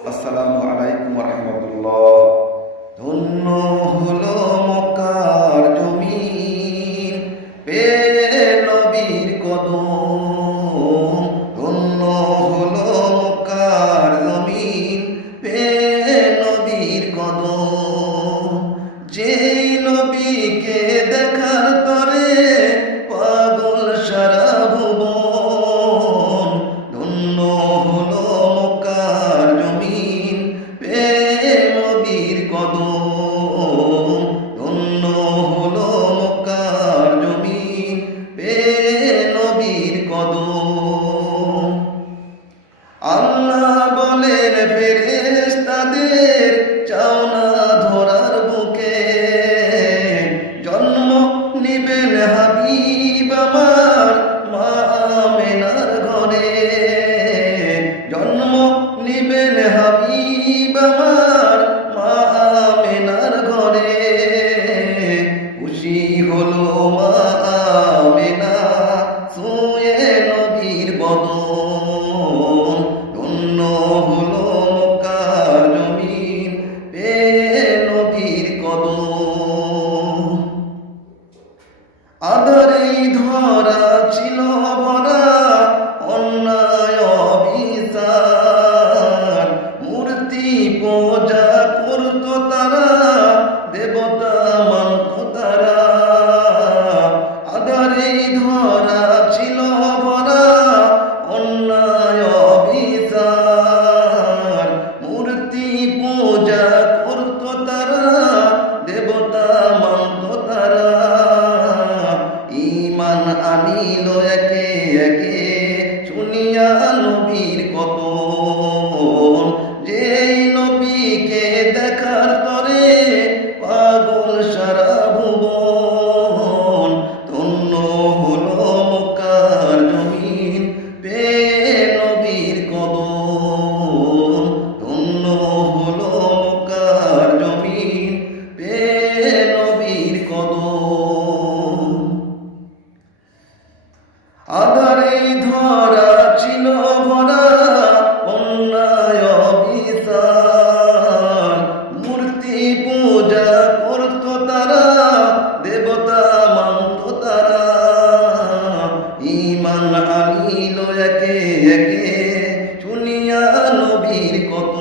আসসালামু আলাইকুম ওয়া রাহমাতুল্লাহ। ধন্য হলো মক্কার জমিন, পেয়ে নবীর কদম। ধন্য হলো মক্কার জমিন, পেয়ে নবীর কদম। যেই নবীকে দেখার তরে পাগল সারা ভুবন। ধন্য হলো মক্কার জমিন, পেয়ে নবীর কদম। ধন্য হলো মক্কার জমিন, পেয়ে নবীর কদম। আল্লাহ বলেন ফেরেশতাদের, চাও না ধরার বুকে জন্ম নিবেন হাবিব আমার মা আমেনার ঘরে। জন্ম নিবেন হাবিব আমার মা আমেনার ঘরে। খুশি হলো মা আমেনা, ছুঁয়ে নবীর বদন। ধন্য হলো মক্কার জমিন, পেয়ে নবীর কদম। আদরেই ধরা ছিল ভরা অন্যায় অবিচার। মূর্তি পূজা করত তারা, দেবতা মানত তারা। আদরেই ধরা ছিল ভরা অন্যায় অবিচার। মূর্তি পূজা করত তারা, দেবতা মানত তারা। ঈমান আনিল একে একে, শুনিয়া নবীর কদম। যেই নবীকে দেখার তরে পাগল সারা ভুবন। ধন্য হলো মক্কার জমিন, পেয়ে নবীর কদম। ধন্য হলো মক্কার জমিন, পেয়ে নবীর কদম। আধারেই ধরা ছিল ভরা অন্যায় অবিচার। মূর্তি পূজা করত তারা, দেবতা মানত তারা। ঈমান আনিল একে একে, শুনিয়া নবীর কত